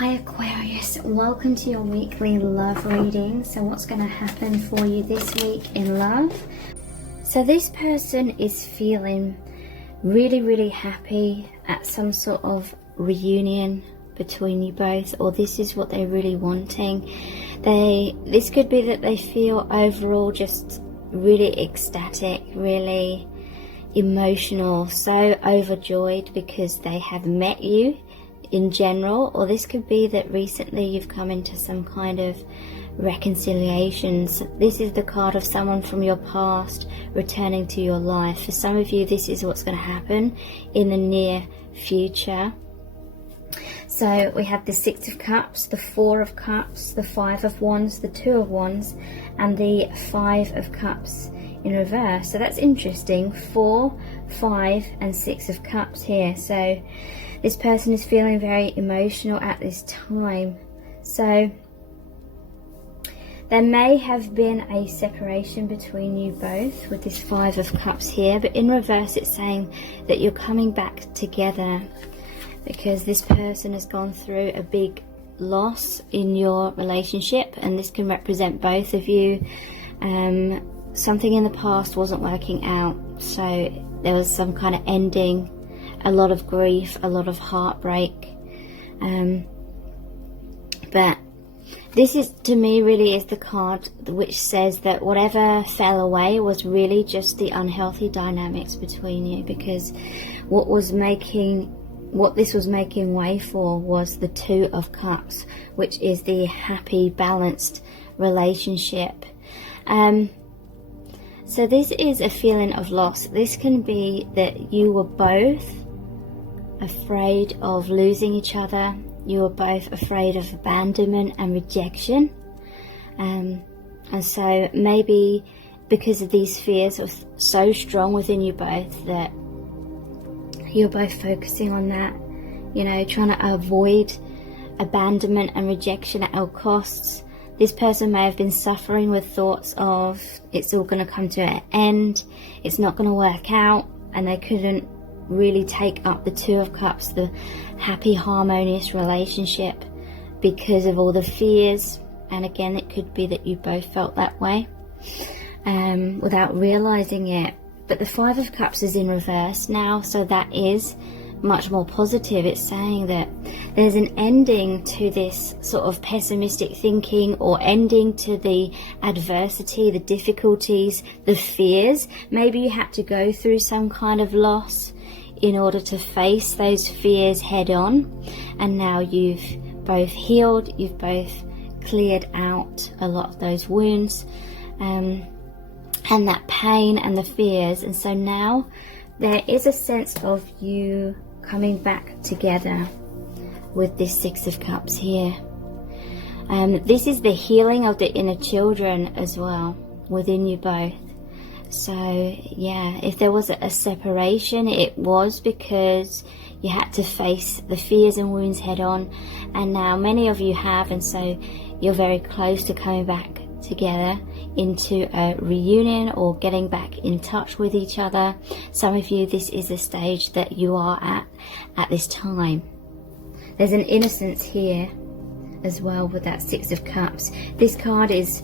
Hi Aquarius, welcome to your weekly love reading. So what's going to happen for you this week in love? So this person is feeling really happy at some sort of reunion between you both, or this is what they're really wanting. This could be that they feel overall just really ecstatic, really emotional, so overjoyed because they have met you in general, or this could be that recently you've come into some kind of reconciliations. This is the card of someone from your past returning to your life. For some of you, this is what's going to happen in the near future. So we have the Six of Cups, the Four of Cups, the Five of Wands, the Two of Wands, and the Five of Cups in reverse. So that's interesting. 4, 5 and 6 of Cups here. So this person is feeling very emotional at this time. So there may have been a separation between you both with this Five of Cups here, but in reverse it's saying that you're coming back together because this person has gone through a big loss in your relationship, and this can represent both of you. Something in the past wasn't working out, so there was some kind of ending, a lot of grief, a lot of heartbreak, but this is, to me, really is the card which says that whatever fell away was really just the unhealthy dynamics between you, because what this was making way for was the Two of Cups, which is the happy, balanced relationship. So this is a feeling of loss. This can be that you were both afraid of losing each other. You were both afraid of abandonment and rejection. And so maybe because of these fears were so strong within you both that you're both focusing on that, you know, trying to avoid abandonment and rejection at all costs. This person may have been suffering with thoughts of it's all going to come to an end, it's not going to work out, and they couldn't really take up the Two of Cups, the happy, harmonious relationship, because of all the fears. And again, it could be that you both felt that way without realizing it. But the Five of Cups is in reverse now, so that is much more positive. It's saying that there's an ending to this sort of pessimistic thinking, or ending to the adversity, the difficulties, the fears. Maybe you had to go through some kind of loss in order to face those fears head on, and now you've both healed, you've both cleared out a lot of those wounds and that pain and the fears. And so now there is a sense of you coming back together with this Six of Cups here. This is the healing of the inner children as well within you both. So yeah, if there was a separation, it was because you had to face the fears and wounds head on, and now many of you have, and so you're very close to coming back together into a reunion or getting back in touch with each other. Some of you, this is the stage that you are at this time. There's an innocence here as well with that Six of Cups. This card is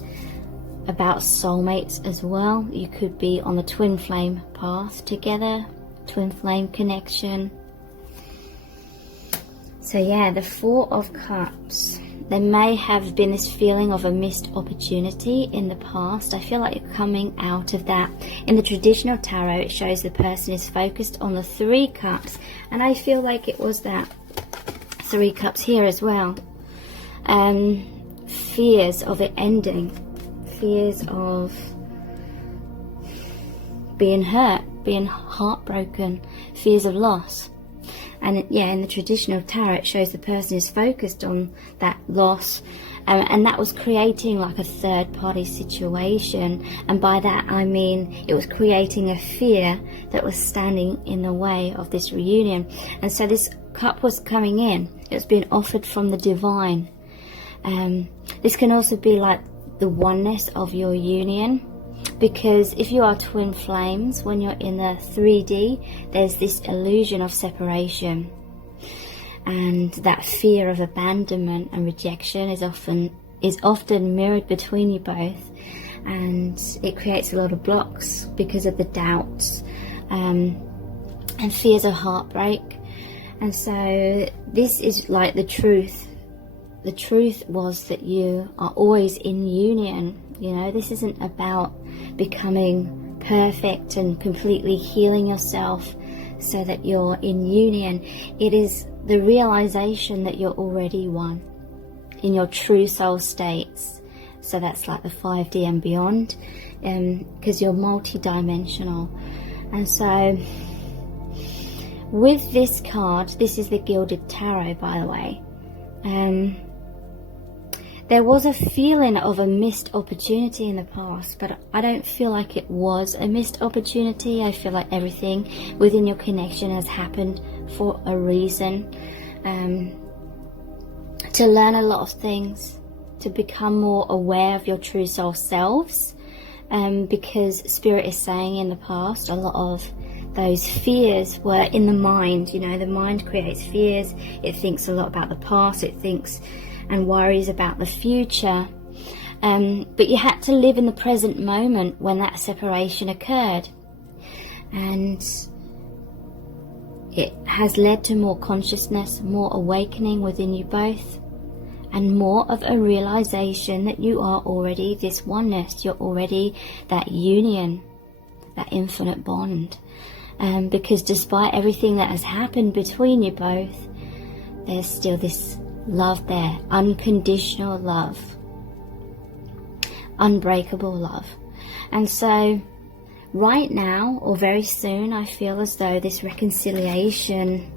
about soulmates as well. You could be on the twin flame path together, twin flame connection. So yeah, the Four of Cups. There may have been this feeling of a missed opportunity in the past. I feel like you're coming out of that. In the traditional tarot, it shows the person is focused on the Three Cups, and I feel like it was that Three Cups here as well. Fears of it ending, fears of being hurt, being heartbroken, fears of loss. And yeah, in the traditional tarot, it shows the person is focused on that loss, and that was creating like a third-party situation. And by that I mean it was creating a fear that was standing in the way of this reunion. And so this cup was coming in. It's been offered from the divine. This can also be like the oneness of your union, because if you are twin flames, when you're in the 3D, there's this illusion of separation. and that fear of abandonment and rejection is often mirrored between you both, and it creates a lot of blocks because of the doubts and fears of heartbreak. And so this is like the truth. The truth was that you are always in union. You know, this isn't about becoming perfect and completely healing yourself so that you're in union. It is the realization that you're already one in your true soul states. So that's like the 5D and beyond, because you're multi-dimensional. And so with this card, this is the Gilded Tarot, by the way, there was a feeling of a missed opportunity in the past, but I don't feel like it was a missed opportunity. I feel like everything within your connection has happened for a reason, to learn a lot of things, to become more aware of your true soul selves, because Spirit is saying in the past a lot of those fears were in the mind. You know, the mind creates fears. It thinks a lot about the past. It thinks and worries about the future. But you had to live in the present moment when that separation occurred. And it has led to more consciousness, more awakening within you both, and more of a realization that you are already this oneness. You're already that union, that infinite bond. Because despite everything that has happened between you both, there's still this love there, unconditional love, unbreakable love. And so right now, or very soon, I feel as though this reconciliation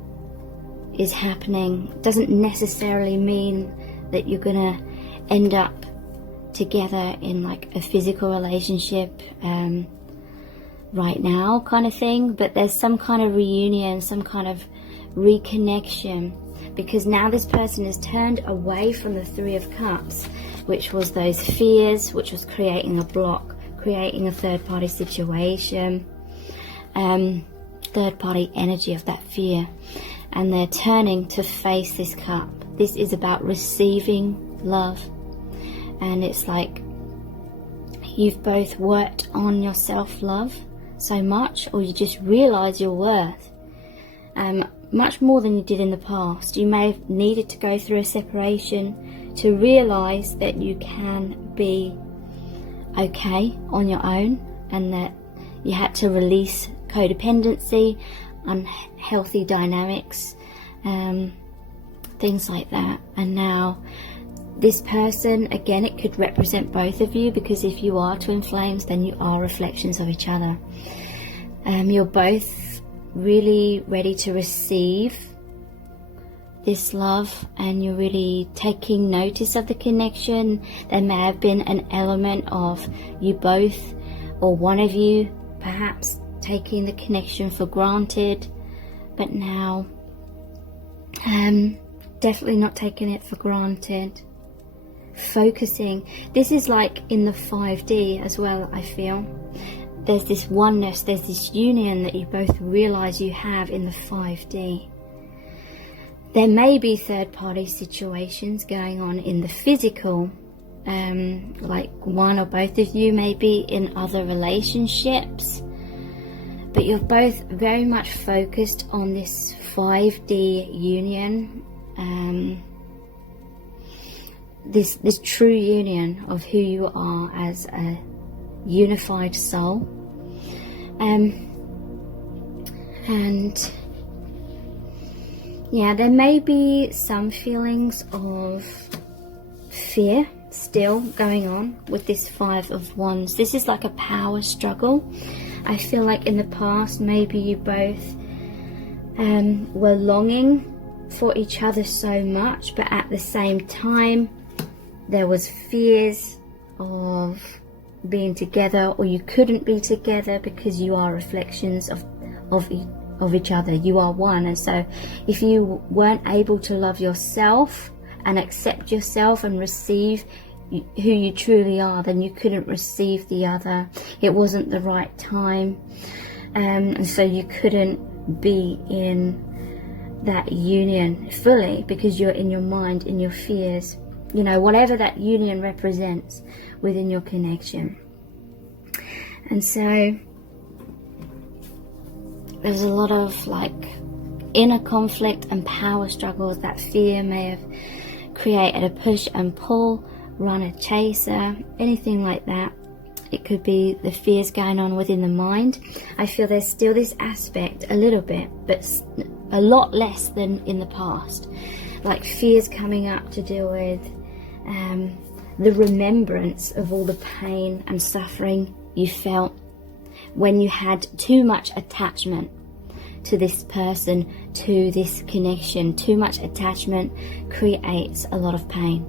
is happening. It doesn't necessarily mean that you're gonna end up together in like a physical relationship right now kind of thing, but there's some kind of reunion, some kind of reconnection, because now this person has turned away from the Three of Cups, which was those fears, which was creating a block, creating a third-party situation, third-party energy of that fear, and they're turning to face this cup. This is about receiving love, and it's like you've both worked on your self-love so much, or you just realize your worth much more than you did in the past. You may have needed to go through a separation to realize that you can be okay on your own, and that you had to release codependency, unhealthy dynamics, things like that. And now this person, again, it could represent both of you, because if you are twin flames, then you are reflections of each other. You're both really ready to receive this love, and you're really taking notice of the connection. There may have been an element of you both, or one of you perhaps, taking the connection for granted, but now definitely not taking it for granted. Focusing. This is like in the 5D as well, I feel. There's this oneness, there's this union that you both realize you have in the 5D. There may be third-party situations going on in the physical, like one or both of you may be in other relationships, but you're both very much focused on this 5D union, this true union of who you are as a unified soul. And yeah, there may be some feelings of fear still going on with this Five of Wands. This is like a power struggle. I feel like in the past, maybe you both were longing for each other so much, but at the same time there was fears of being together, or you couldn't be together because you are reflections of each other. You are one. And so if you weren't able to love yourself and accept yourself and receive who you truly are, then you couldn't receive the other. It wasn't the right time, and so you couldn't be in that union fully, because you're in your mind, in your fears, you know, whatever that union represents within your connection. And so there's a lot of like inner conflict and power struggles. That fear may have created a push and pull, runner chaser, anything like that. It could be the fears going on within the mind. I feel there's still this aspect a little bit, but a lot less than in the past. Like fears coming up to do with the remembrance of all the pain and suffering you felt when you had too much attachment to this person, to this connection. Too much attachment creates a lot of pain.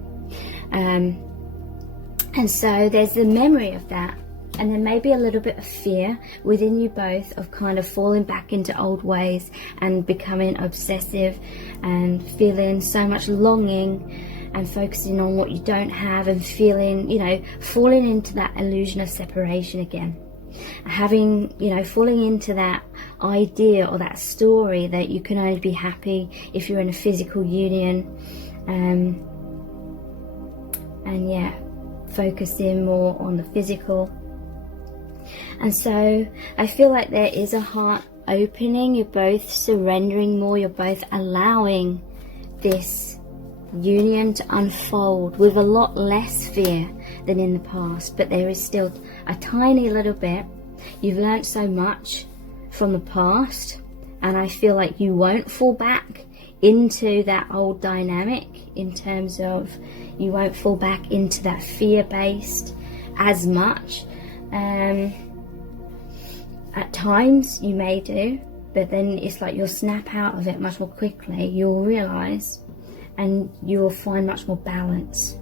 And so there's the memory of that, and there may be a little bit of fear within you both of kind of falling back into old ways and becoming obsessive and feeling so much longing and focusing on what you don't have and feeling, you know, falling into that illusion of separation again. Having, you know, falling into that idea or that story that you can only be happy if you're in a physical union. And yeah, focusing more on the physical. And so I feel like there is a heart opening. You're both surrendering more. You're both allowing this union to unfold with a lot less fear than in the past, but there is still a tiny little bit. You've learned so much from the past, and I feel like you won't fall back into that old dynamic, in terms of you won't fall back into that fear-based as much. At times you may do, but then it's like you'll snap out of it much more quickly. You'll realize, and you will find much more balance.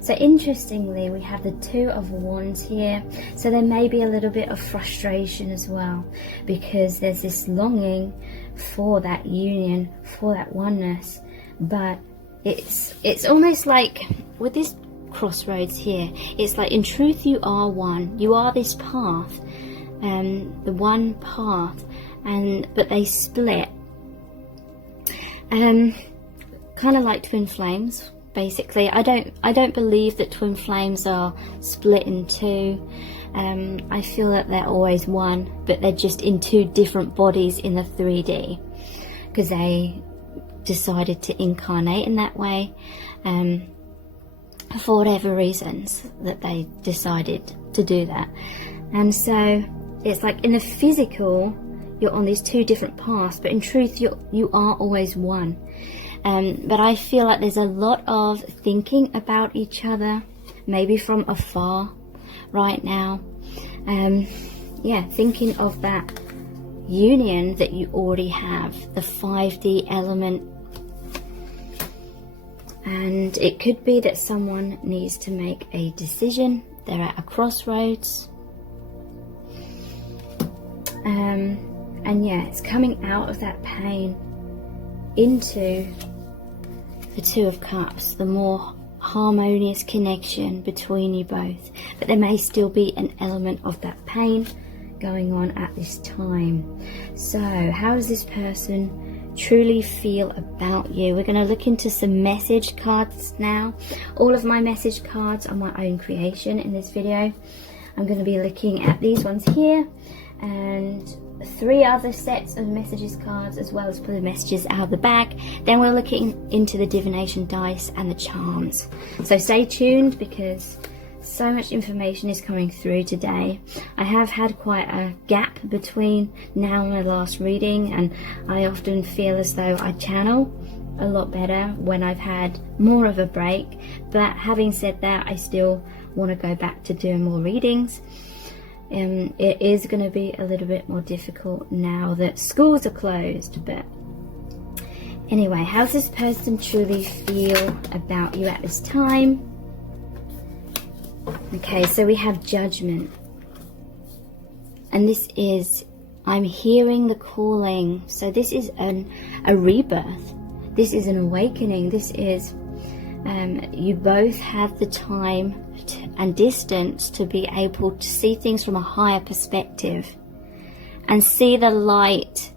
So interestingly, we have the Two of Wands here. So there may be a little bit of frustration as well, because there's this longing for that union, for that oneness. But it's almost like with this crossroads here, it's like in truth you are one. You are this path, the one path, but they split. Kind of like twin flames, basically. I don't believe that twin flames are split in two. I feel that they're always one, but they're just in two different bodies in the 3D, because they decided to incarnate in that way, for whatever reasons that they decided to do that. And so it's like in the physical you're on these two different paths, but in truth you are always one. But I feel like there's a lot of thinking about each other, maybe from afar right now. Yeah, thinking of that union that you already have, the 5D element. And it could be that someone needs to make a decision. They're at a crossroads. And yeah, it's coming out of that pain into the Two of Cups, the more harmonious connection between you both. But there may still be an element of that pain going on at this time. So how does this person truly feel about you? We're going to look into some message cards now. All of my message cards are my own creation in this video. I'm going to be looking at these ones here and 3 other sets of messages cards, as well as pull the messages out of the bag. Then we're looking into the divination dice and the charms. So stay tuned, because so much information is coming through today. I have had quite a gap between now and my last reading, and I often feel as though I channel a lot better when I've had more of a break. But having said that, I still want to go back to doing more readings. It is going to be a little bit more difficult now that schools are closed. But anyway, how does this person truly feel about you at this time? Okay, so we have Judgment. And this is, I'm hearing the calling. So this is a rebirth. This is an awakening. This is, you both have the time and distance to be able to see things from a higher perspective and see the light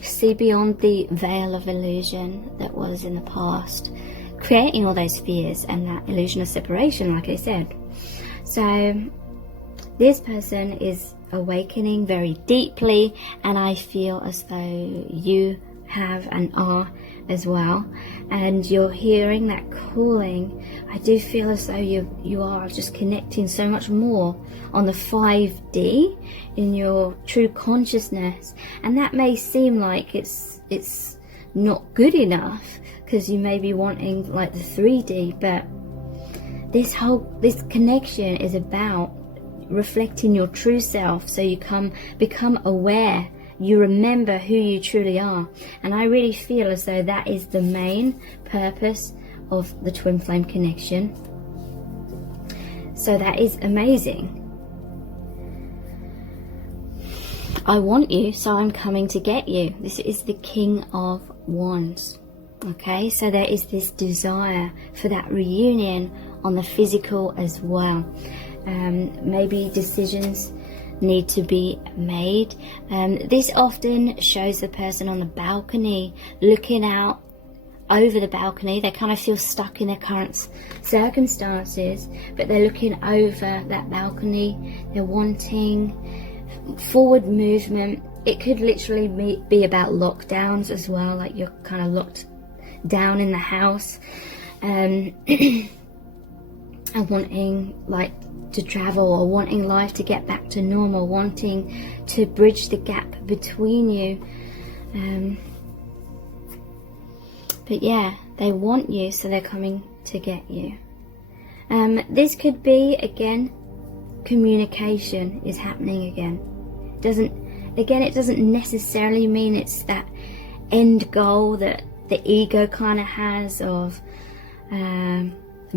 see beyond the veil of illusion that was in the past, creating all those fears and that illusion of separation, like I said. So this person is awakening very deeply, and I feel as though you have and are as well, and you're hearing that calling. I do feel as though you are just connecting so much more on the 5D in your true consciousness, and that may seem like it's not good enough because you may be wanting like the 3D, but this connection is about reflecting your true self, so you become aware, you remember who you truly are. And I really feel as though that is the main purpose of the twin flame connection. So that is amazing. I want you, so I'm coming to get you. This is the King of Wands. Okay, so there is this desire for that reunion on the physical as well. Maybe decisions need to be made. This often shows the person on the balcony looking out over the balcony. They kind of feel stuck in their current circumstances, but they're looking over that balcony. They're wanting forward movement. It could literally be about lockdowns as well, like you're kind of locked down in the house, and wanting like to travel, or wanting life to get back to normal, wanting to bridge the gap between you. But yeah, they want you, so they're coming to get you. This could be, again, communication is happening again. It doesn't necessarily mean it's that end goal that the ego kind of has of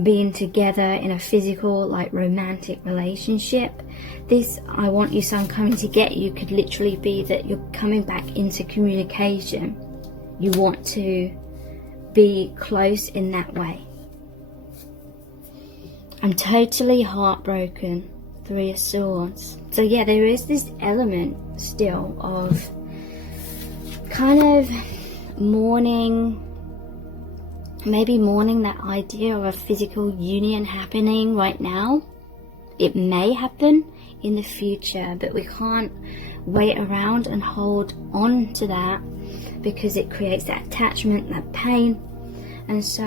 being together in a physical, like romantic relationship. This I want you, so I'm coming to get you could literally be that you're coming back into communication. You want to be close in that way. I'm totally heartbroken. 3 of Swords. So yeah, there is this element still of kind of mourning, maybe mourning that idea of a physical union happening right now. It may happen in the future, but we can't wait around and hold on to that because it creates that attachment, that pain. And so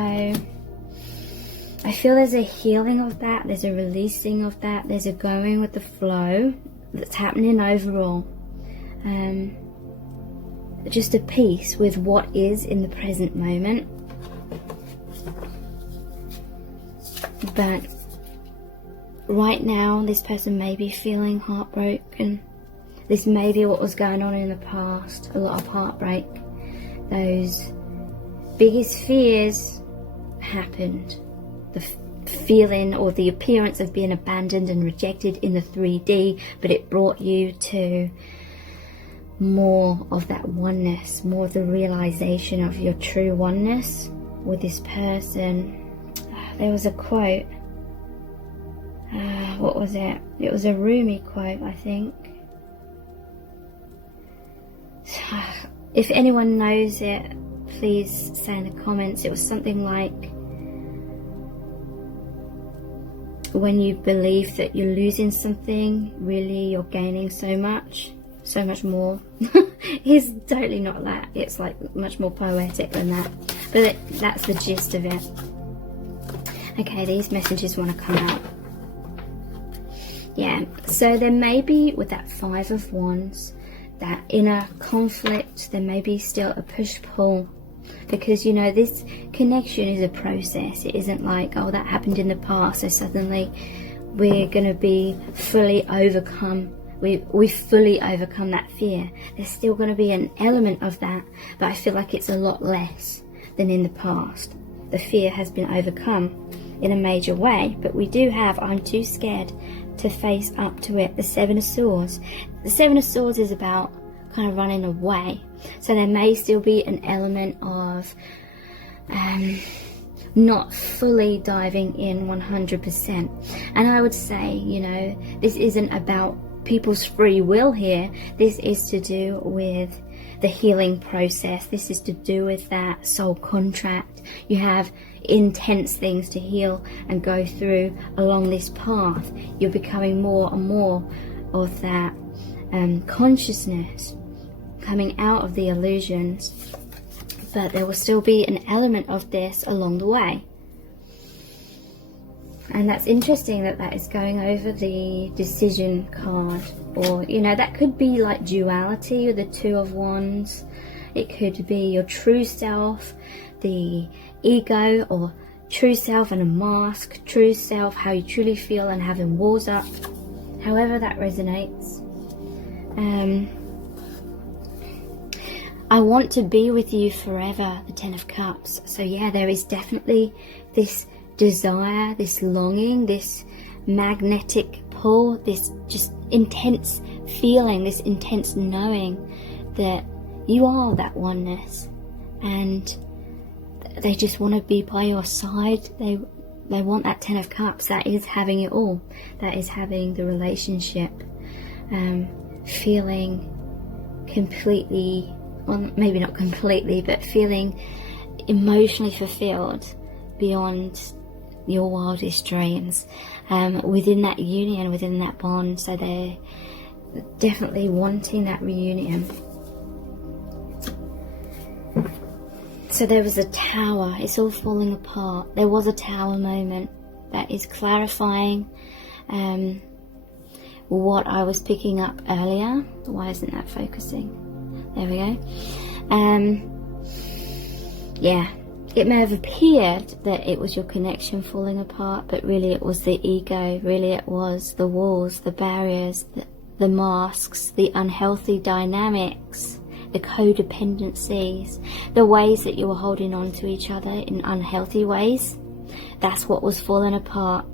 I feel there's a healing of that, there's a releasing of that, there's a going with the flow that's happening overall. Just a peace with what is in the present moment. But right now, this person may be feeling heartbroken. This may be what was going on in the past, a lot of heartbreak. Those biggest fears happened. The feeling or the appearance of being abandoned and rejected in the 3D, but it brought you to more of that oneness, more of the realization of your true oneness with this person. There was a quote. What was it? It was a Rumi quote, I think. If anyone knows it, please say in the comments. It was something like, when you believe that you're losing something, really you're gaining so much more. It's totally not that. It's like much more poetic than that. But that's the gist of it. Okay, these messages want to come out. Yeah, so there may be, with that 5 of Wands, that inner conflict, there may be still a push-pull. Because, you know, this connection is a process. It isn't like, oh, that happened in the past, so suddenly we're going to be fully overcome. We've fully overcome that fear. There's still going to be an element of that, but I feel like it's a lot less than in the past. The fear has been overcome in a major way, but we do have, I'm too scared to face up to it, the 7 of Swords. The 7 of Swords is about kind of running away. So there may still be an element of not fully diving in 100%. And I would say, you know, this isn't about people's free will here. This is to do with the healing process. This is to do with that soul contract. You have intense things to heal and go through along this path. You're becoming more and more of that consciousness, coming out of the illusions, but there will still be an element of this along the way. And that's interesting that that is going over the decision card, or that could be like duality, or the Two of Wands. It could be your true self, the ego, or true self and a mask, true self, how you truly feel, and having walls up, however that resonates. I want to be with you forever, the Ten of Cups. So yeah, there is definitely this desire, this longing, this magnetic pull, this just intense feeling, this intense knowing that you are that oneness, and they just want to be by your side. They want that Ten of Cups. That is having it all. That is having the relationship, feeling completely, well, maybe not completely, but feeling emotionally fulfilled beyond your wildest dreams, within that union, within that bond. So they're definitely wanting that reunion. So there was a tower. It's all falling apart. There was a tower moment that is clarifying what I was picking up earlier. Why isn't that focusing? There we go. Yeah, it may have appeared that it was your connection falling apart, but really it was the ego. Really it was the walls, the barriers, the masks, the unhealthy dynamics, the codependencies, the ways that you were holding on to each other in unhealthy ways. That's what was falling apart.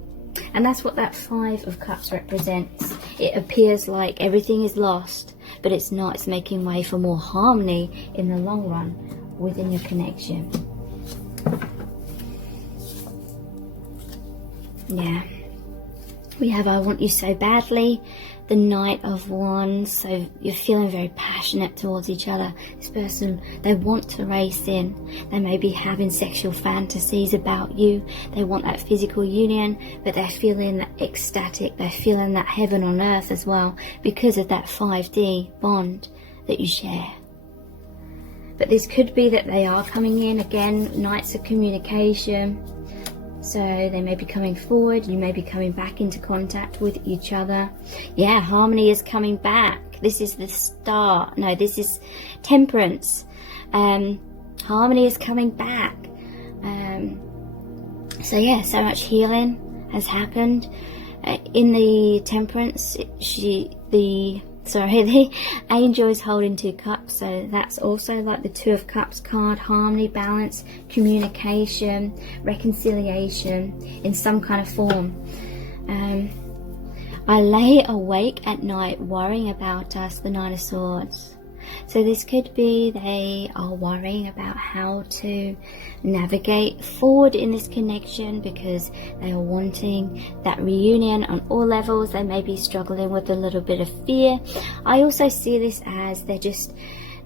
And that's what that Five of Cups represents. It appears like everything is lost, but it's not. It's making way for more harmony in the long run within your connection. Yeah. We have I want you so badly, the Knight of Wands. So you're feeling very passionate towards each other. This person, they want to race in. They may be having sexual fantasies about you. They want that physical union, but they're feeling ecstatic. They're feeling that heaven on earth as well, because of that 5D bond that you share. But this could be that they are coming in, again, Knights of communication. So they may be coming forward, you may be coming back into contact with each other. Yeah, harmony is coming back. This is the Star. No, this is Temperance. Harmony is coming back. So yeah, so much healing has happened. In the Temperance, the angel is holding 2 cups, so that's also like the Two of Cups card. Harmony, balance, communication, reconciliation in some kind of form. I lay awake at night worrying about us, the Nine of Swords. So this could be they are worrying about how to navigate forward in this connection, because they are wanting that reunion on all levels. They may be struggling with a little bit of fear. I also see this as they're just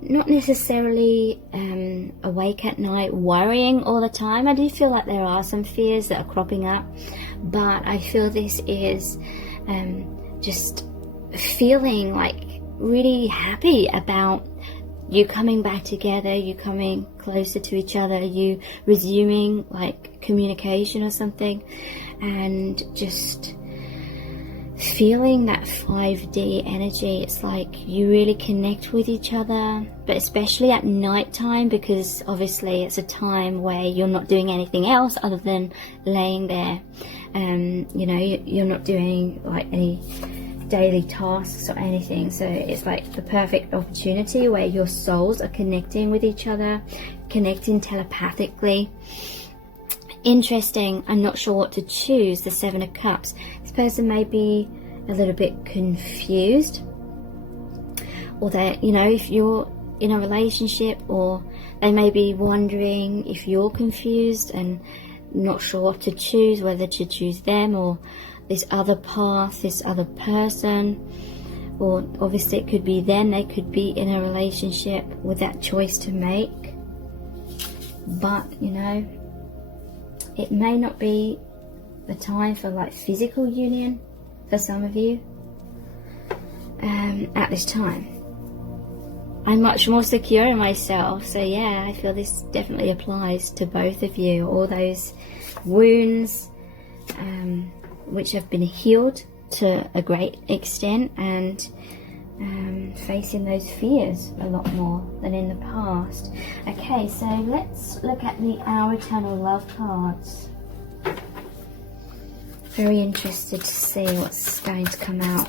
not necessarily awake at night worrying all the time. I do feel like there are some fears that are cropping up, but I feel this is just feeling like really happy about you coming back together, you coming closer to each other, you resuming like communication or something, and just feeling that 5D energy. It's like you really connect with each other, but especially at night time, because obviously it's a time where you're not doing anything else other than laying there. You're not doing like any daily tasks or anything, so it's like the perfect opportunity where your souls are connecting with each other, connecting telepathically. Interesting. I'm not sure what to choose. The Seven of Cups. This person may be a little bit confused, or that, if you're in a relationship, or they may be wondering if you're confused and not sure what to choose, whether to choose them or this other path, this other person. or obviously it could be then, they could be in a relationship with that choice to make. But you know, it may not be the time for like physical union for some of you at this time. I'm much more secure in myself, so yeah, I feel this definitely applies to both of you. All those wounds which have been healed to a great extent, and facing those fears a lot more than in the past. Okay, so let's look at the Our Eternal Love cards. Very interested to see what's going to come out.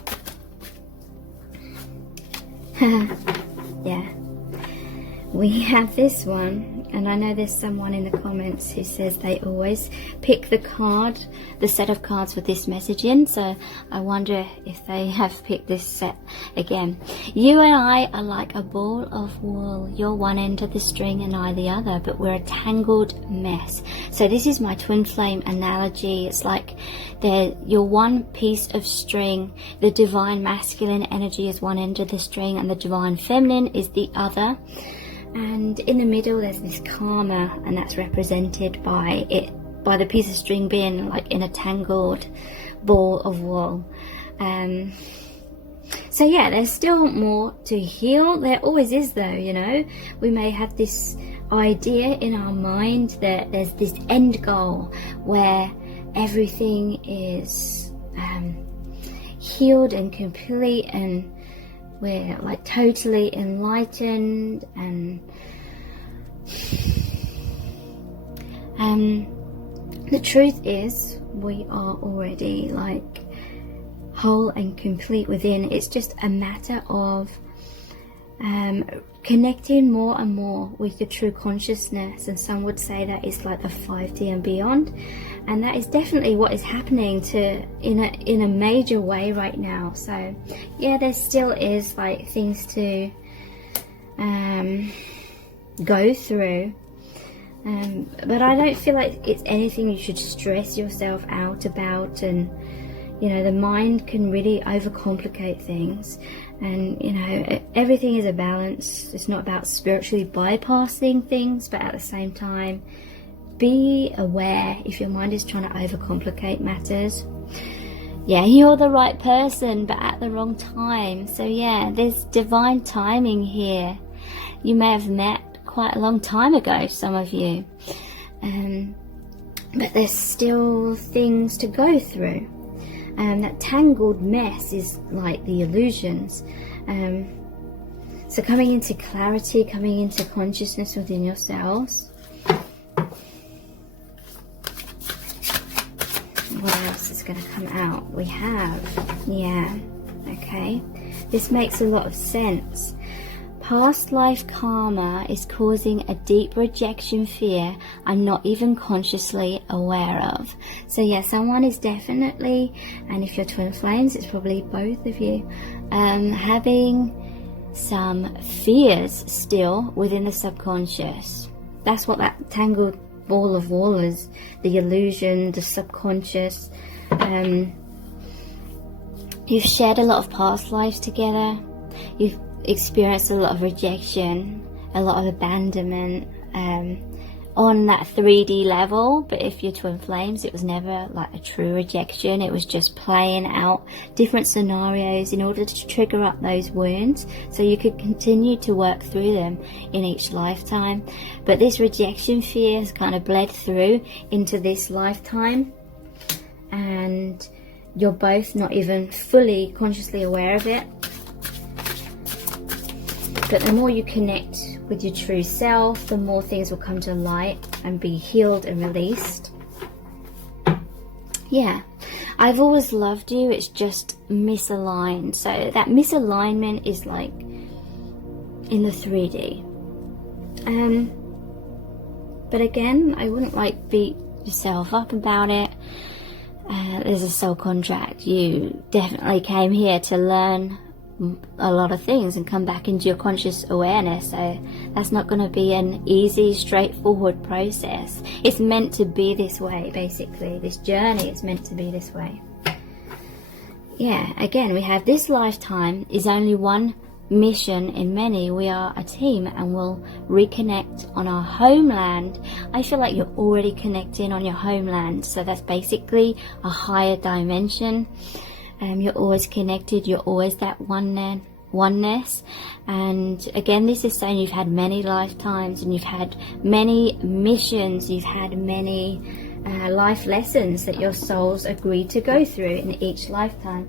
Yeah, we have this one, and I know there's someone in the comments who says they always pick the set of cards with this message in, so I wonder if they have picked this set again. You and I are like a ball of wool. You're one end of the string and I the other, but we're a tangled mess. So this is my twin flame analogy. It's like you're one piece of string. The divine masculine energy is one end of the string and the divine feminine is the other. And in the middle there's this karma, and that's represented by the piece of string being like in a tangled ball of wool. So yeah, there's still more to heal. There always is though, you know. We may have this idea in our mind that there's this end goal where everything is healed and complete, and we're like totally enlightened, and the truth is we are already like whole and complete within. It's just a matter of connecting more and more with your true consciousness, and some would say that is like the 5D and beyond, and that is definitely what is happening in a major way right now. So yeah, there still is like things to go through, but I don't feel like it's anything you should stress yourself out about. And you know, the mind can really overcomplicate things, and you know, everything is a balance. It's not about spiritually bypassing things, but at the same time, be aware if your mind is trying to overcomplicate matters. Yeah, you're the right person, but at the wrong time. So yeah, there's divine timing here. You may have met quite a long time ago, some of you, but there's still things to go through. That tangled mess is like the illusions. So coming into clarity, coming into consciousness within yourselves. What else is going to come out? We have, yeah, okay. This makes a lot of sense. Past life karma is causing a deep rejection fear I'm not even consciously aware of. So yeah, someone is definitely, and if you're twin flames, it's probably both of you, having some fears still within the subconscious. That's what that tangled ball of wool is, the illusion, the subconscious. You've shared a lot of past lives together. You've experienced a lot of rejection, a lot of abandonment on that 3D level. But if you're twin flames, it was never like a true rejection. It was just playing out different scenarios in order to trigger up those wounds so you could continue to work through them in each lifetime. But this rejection fear has kind of bled through into this lifetime, and you're both not even fully consciously aware of it. But the more you connect with your true self, the more things will come to light and be healed and released. Yeah, I've always loved you, it's just misaligned. So that misalignment is like in the 3D. But again, I wouldn't like beat yourself up about it. There's a soul contract. You definitely came here to learn a lot of things and come back into your conscious awareness, so that's not going to be an easy, straightforward process. It's meant to be this way, basically. This journey is meant to be this way. yeah, again, we have this lifetime is only one mission in many. We are a team and we'll reconnect on our homeland. I feel like you're already connecting on your homeland, so that's basically a higher dimension. You're always connected, you're always that oneness. And again, this is saying you've had many lifetimes and you've had many missions, you've had many life lessons that your souls agreed to go through in each lifetime.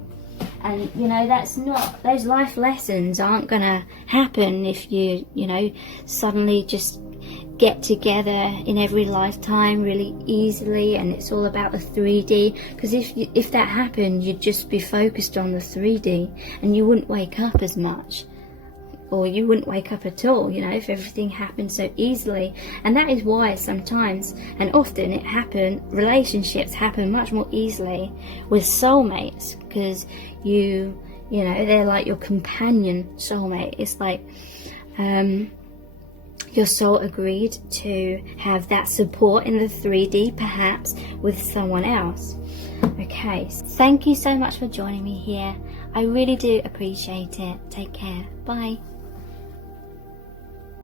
And you know, that's not, those life lessons aren't gonna happen if you know, suddenly just get together in every lifetime really easily, and it's all about the 3D, because if that happened, you'd just be focused on the 3D and you wouldn't wake up as much, or you wouldn't wake up at all, you know, if everything happened so easily. And that is why sometimes, and often relationships happen much more easily with soulmates, because you know, they're like your companion soulmate. It's like your soul agreed to have that support in the 3D, perhaps with someone else. Okay, thank you so much for joining me here. I really do appreciate it. Take care. Bye.